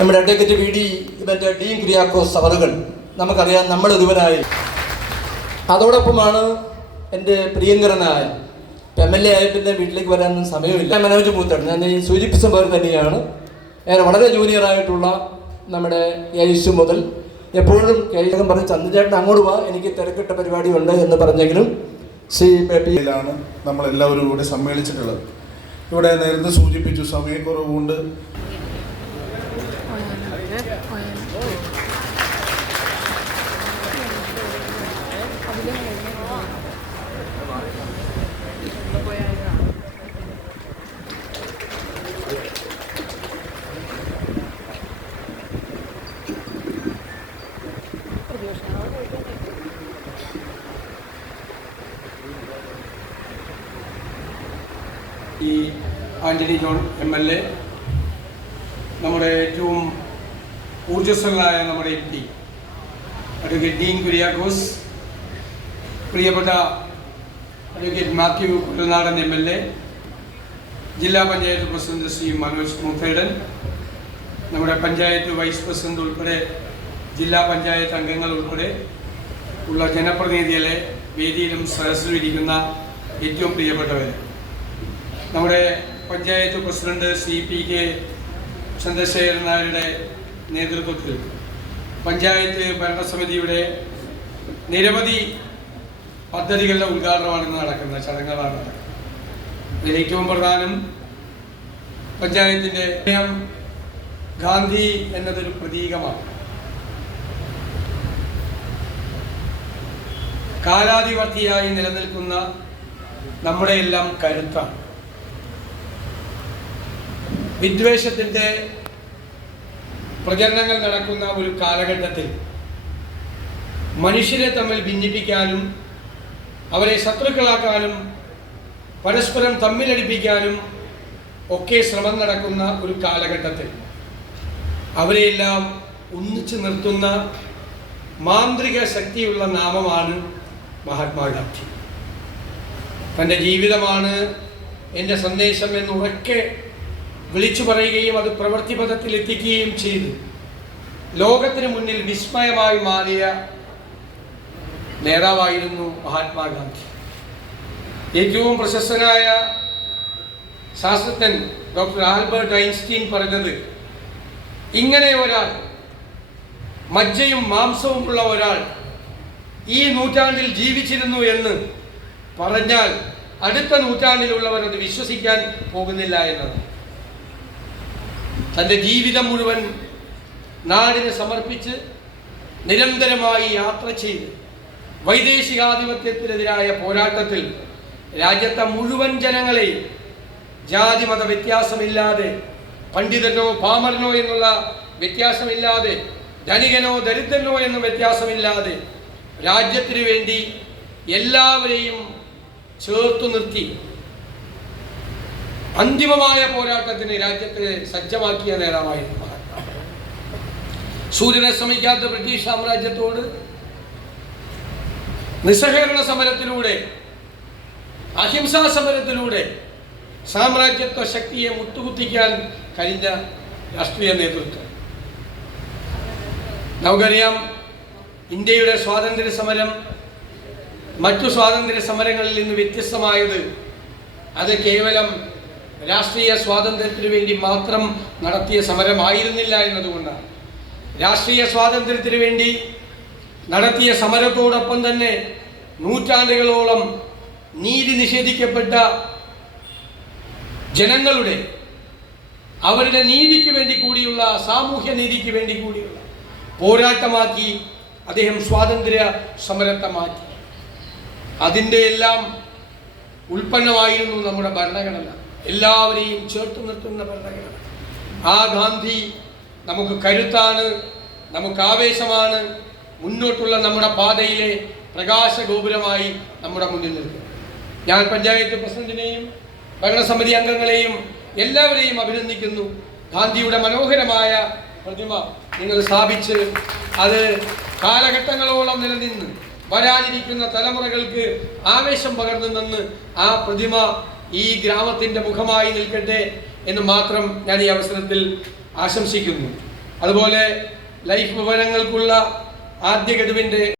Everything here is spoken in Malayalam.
നമ്മുടെ അഡ്വക്കേറ്റ് വി ഡി ഇവന്റെ ഡീൻ കുര്യാക്കോസ് അവറുകൾ നമുക്കറിയാം നമ്മളൊരുവനായി അതോടൊപ്പമാണ് എന്റെ പ്രിയങ്കരനായ എം എൽ എ ആയ പിന്നെ വീട്ടിലേക്ക് വരാനൊന്നും സമയമില്ല. മനോജ് മൂത്തൻ ഞാൻ ഈ സൂചിപ്പിച്ച പോലെ തന്നെയാണ്. ഞാൻ വളരെ ജൂനിയറായിട്ടുള്ള നമ്മുടെ യേശു മുതൽ എപ്പോഴും കേൾക്കാൻ പറഞ്ഞ് ചന്ദ്രചേട്ടൻ അങ്ങോട്ട് വാ എനിക്ക് തിരക്കിട്ട പരിപാടിയുണ്ട് എന്ന് പറഞ്ഞെങ്കിലും ശ്രീ പി ാണ് നമ്മൾ എല്ലാവരും ഇവിടെ സമ്മേളിച്ചിട്ടുള്ളത്. ഇവിടെ നേരത്തെ സൂചിപ്പിച്ചു സമയക്കുറവുകൊണ്ട് ഈ Antony John M L A നമ്മുടെ ഏറ്റവും ഊർജസ്വലനായ നമ്മുടെ M P advocate Dean Kuriakose പ്രിയപ്പെട്ട advocate Mathew Kuzhalnadan M L A ജില്ലാ പഞ്ചായത്ത് പ്രസിഡന്റ് ശ്രീ മനോജ് മുത്തേടൻ നമ്മുടെ പഞ്ചായത്ത് വൈസ് പ്രസിഡന്റ് ഉൾപ്പെടെ ജില്ലാ പഞ്ചായത്ത് അംഗങ്ങൾ ഉൾപ്പെടെ ഉള്ള ജനപ്രതിനിധികളെ വേദിയിലും സദസ്സിലും ഇരിക്കുന്ന ഏറ്റവും പ്രിയപ്പെട്ടവർ നമ്മുടെ panchayat president C P K Chandrasekharan നായരുടെ നേതൃത്വത്തിൽ പഞ്ചായത്ത് ഭരണസമിതിയുടെ നിരവധി പദ്ധതികളുടെ ഉദ്ഘാടനമാണ് ഇന്ന് നടക്കുന്നത് ചടങ്ങുകളാണ് ഏറ്റവും പ്രധാനം പഞ്ചായത്തിന്റെ ഗാന്ധി എന്നതൊരു പ്രതീകമാണ്. കാലാധിപത്യായി നിലനിൽക്കുന്ന നമ്മുടെ എല്ലാം കരുത്താണ്. വിദ്വേഷത്തിന്റെ പ്രചരണങ്ങൾ നടക്കുന്ന ഒരു കാലഘട്ടത്തിൽ മനുഷ്യരെ തമ്മിൽ ഭിന്നിപ്പിക്കാനും അവരെ ശത്രുക്കളാക്കാനും പരസ്പരം തമ്മിലടിപ്പിക്കാനും ഒക്കെ ശ്രമം നടക്കുന്ന ഒരു കാലഘട്ടത്തിൽ അവരെയെല്ലാം ഒന്നിച്ചു നിർത്തുന്ന മാന്ത്രിക ശക്തിയുള്ള നാമമാണ് മഹാത്മാഗാന്ധി തന്റെ ജീവിതമാണ് എന്റെ സന്ദേശം എന്ന് ഉറക്കെ വിളിച്ചു പറയുകയും അത് പ്രവൃത്തിപഥത്തിൽ എത്തിക്കുകയും ചെയ്തു. ലോകത്തിന് മുന്നിൽ വിസ്മയമായി മാറിയ നേതാവായിരുന്നു മഹാത്മാഗാന്ധി ഏറ്റവും പ്രശസ്തനായ ശാസ്ത്രജ്ഞൻ ഡോക്ടർ ആൽബർട്ട് ഐൻസ്റ്റീൻ പറഞ്ഞത് ഇങ്ങനെ ഒരാൾ മജ്ജയും മാംസവുമുള്ള ഒരാൾ ഈ നൂറ്റാണ്ടിൽ ജീവിച്ചിരുന്നു എന്ന് പറഞ്ഞാൽ അടുത്ത നൂറ്റാണ്ടിലുള്ളവർ അത് വിശ്വസിക്കാൻ പോകുന്നില്ല എന്നത് തന്റെ ജീവിതം മുഴുവൻ നാടിന് സമർപ്പിച്ച് നിരന്തരമായി യാത്ര ചെയ്ത് വൈദേശികാധിപത്യത്തിനെതിരായ പോരാട്ടത്തിൽ രാജ്യത്തെ മുഴുവൻ ജനങ്ങളെയും ജാതി മത വ്യത്യാസമില്ലാതെ പണ്ഡിതനോ പാമരനോ എന്നുള്ള വ്യത്യാസമില്ലാതെ ധനികനോ ദരിദ്രനോ എന്ന വ്യത്യാസമില്ലാതെ രാജ്യത്തിനു വേണ്ടി എല്ലാവരെയും ചേർത്തു നിർത്തി അന്തിമമായ പോരാട്ടത്തിന് രാജ്യത്തെ സജ്ജമാക്കിയ നേതാവായിരുന്നു മഹാത്മാ ശ്രമിക്കാത്ത ബ്രിട്ടീഷ് സാമ്രാജ്യത്തോട് നിസ്സഹകരണ സമരത്തിലൂടെ അഹിംസാ സമരത്തിലൂടെ സാമ്രാജ്യത്വ ശക്തിയെ മുട്ടുകുത്തിക്കാൻ കഴിഞ്ഞ രാഷ്ട്രീയ നേതൃത്വം. നമുക്കറിയാം ഇന്ത്യയുടെ സ്വാതന്ത്ര്യ സമരം മറ്റു സ്വാതന്ത്ര്യ സമരങ്ങളിൽ നിന്ന് വ്യത്യസ്തമായത് അത് കേവലം രാഷ്ട്രീയ സ്വാതന്ത്ര്യത്തിന് വേണ്ടി മാത്രം നടത്തിയ സമരമായിരുന്നില്ല എന്നതുകൊണ്ടാണ്. രാഷ്ട്രീയ സ്വാതന്ത്ര്യത്തിന് വേണ്ടി നടത്തിയ സമരത്തോടൊപ്പം തന്നെ നൂറ്റാണ്ടുകളോളം നീതി നിഷേധിക്കപ്പെട്ട ജനങ്ങളുടെ അവരുടെ നീതിക്ക് വേണ്ടി കൂടിയുള്ള സാമൂഹ്യ നീതിക്ക് വേണ്ടി കൂടിയുള്ള പോരാട്ടമാക്കി അദ്ദേഹം സ്വാതന്ത്ര്യ സമരത്തെ മാറ്റി. അതിന്റെ എല്ലാം ഉൽപ്പന്നമായിരുന്നു നമ്മുടെ ഭരണഘടന. എല്ലാവരെയും ചേർത്ത് നിർത്തുന്ന ഭരണഘടന. ആ ഗാന്ധി നമുക്ക് കരുത്താണ് നമുക്ക് ആവേശമാണ്. മുന്നോട്ടുള്ള നമ്മുടെ പാതയിലെ പ്രകാശ ഗോപുരമായി നമ്മുടെ മുന്നിൽ നിൽക്കും. ഞാൻ പഞ്ചായത്ത് പ്രസിഡന്റിനെയും ഭരണസമിതി അംഗങ്ങളെയും എല്ലാവരെയും അഭിനന്ദിക്കുന്നു. ഗാന്ധിയുടെ മനോഹരമായ പ്രതിമ നിങ്ങൾ സ്ഥാപിച്ച് അത് കാലഘട്ടങ്ങളോളം നിലനിന്ന് വരാനിരിക്കുന്ന തലമുറകൾക്ക് ആവേശം പകർന്നു നിന്ന് ആ പ്രതിമ ഈ ഗ്രാമത്തിന്റെ മുഖമായി നിൽക്കട്ടെ എന്ന് മാത്രം ഞാൻ ഈ അവസരത്തിൽ ആശംസിക്കുന്നു. അതുപോലെ ലൈഫ് വിവരങ്ങൾക്കുള്ള ആദ്യ ഗഡുവിന്റെ